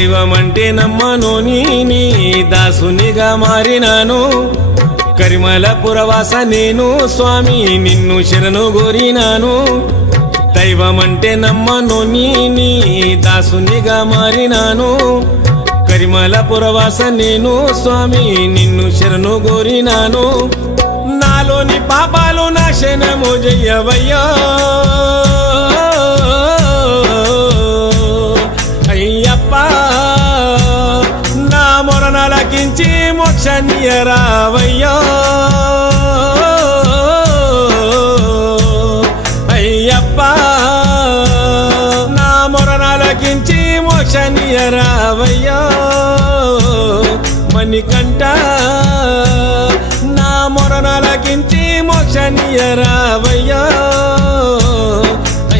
దైవమంటే నమ్మను నీ దాసునిగా మారినాను కరిమల పురవాస నేను స్వామి నిన్ను శరణు గోరినాను దైవమంటే నమ్మను నీ దాసునిగా మారినాను కరిమల పురవాస నేను స్వామి నిన్ను శరణు గోరినాను నాలోని పాపాలు నాశనము జయ్యవయ్యా అయ్యప్ప నా మొరనలకించి మోక్షనియరావయ్యా అయ్యప్ప నా మొరనలకించి మోక్షనియరావయ్యా మణికంఠ నా మొరనలకించి మోక్షనియరావయ్యా